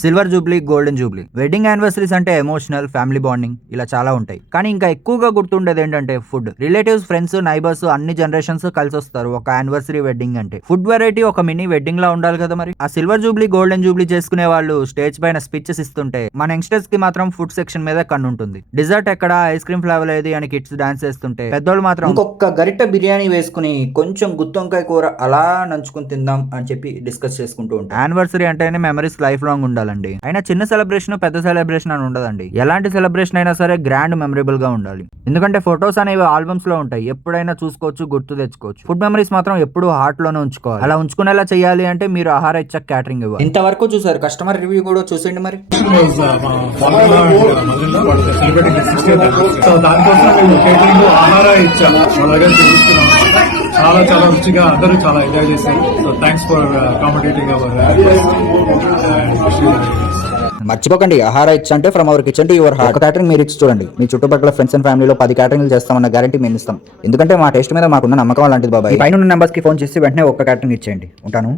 Silver Jubilee, golden Jubilee. Wedding anniversaries అంటే emotional, family bonding ఇలా చాలా ఉంటాయి. కానీ ఇంకా ఎక్కువగా గుర్తుండేది ఏంటంటే ఫుడ్. రిలేటివ్స్, ఫ్రెండ్స్, నైబర్స్ అన్ని జనరేషన్స్ కలిసి వస్తారు ఒక యానివర్సరీ వెడ్డింగ్ అంటే. ఫుడ్ వెరైటీ ఒక మినీ వెడ్డింగ్ లా ఉండాలి కదా మరి. ఆ సిల్వర్ జూబ్లీ, గోల్డెన్ జూబ్లీ చేసుకునే వాళ్ళు స్టేజ్ పైన స్పీచెస్ ఇస్తుంటే మన యంగ్స్టర్స్ కి మాత్రం ఫుడ్ సెక్షన్ మీద కన్ను ఉంటుంది. డిజర్ట్ ఎక్కడ, ఐస్ క్రీమ్ ఫ్లేవర్ ఏది అని కిడ్స్ డాన్స్ చేస్తుంటే పెద్దోళ్ళు మాత్రం ఇంకొక గరిట బిర్యానీ వేసుకుని కొంచెం గుత్తొంకాయ కూర అలా నంచుకుని తిందాం అని చెప్పి డిస్కస్ చేసుకుంటూ ఉంటాం. యానివర్సరీ అంటేనే మెమరీస్ లైఫ్ లాంగ్ ఉండాలి. అయినా చిన్న సెలబ్రేషన్, పెద్ద సెలబ్రేషన్ అని ఉండదండి. ఎలాంటి సెలబ్రేషన్ అయినా సరే గ్రాండ్, మెమరబుల్ గా ఉండాలి. ఎందుకంటే ఫొటోస్ అనేవి ఆల్బమ్స్ లో ఉంటాయి, ఎప్పుడైనా చూసుకోవచ్చు, గుర్తు తెచ్చుకోవచ్చు. ఫుడ్ మెమరీస్ మాత్రం ఎప్పుడు హార్ట్ లోనే ఉంచుకోవాలి. అలా ఉంచుకునేలా చేయాలి అంటే మీరు ఆహార ఇచ్చా క్యాటరింగ్ ఇవ్వాలి. ఇంతవరకు చూసారు, కస్టమర్ రివ్యూ కూడా చూసేయండి మరి. చాలా చాలా రుచిగా అందరూ చాలా ఎంజాయ్ చేశారు. So thanks for accommodating our. మర్చిపోకండి, ఆహార ఇచ్చ అంటే from our kitchen to your heart. ఒక క్యాటరింగ్ మీరు ఇచ్చి చూడండి, మీ చుట్టుపక్కల ఫ్రెండ్స్ అండ్ ఫ్యామిలీలో 10 క్యాటరింగ్లు చేస్తామన్న గ్యారంటీ మేము ఇస్తాం. ఎందుకంటే మా టేస్ట్ మీద మాకున్న నమ్మకం అలాంటిది బాబాయ్. పైన నెంబర్స్ కి ఫోన్ చేసి వెంటనే ఒక్క క్యాటరింగ్ ఇచ్చేయండి. ఉంటాను.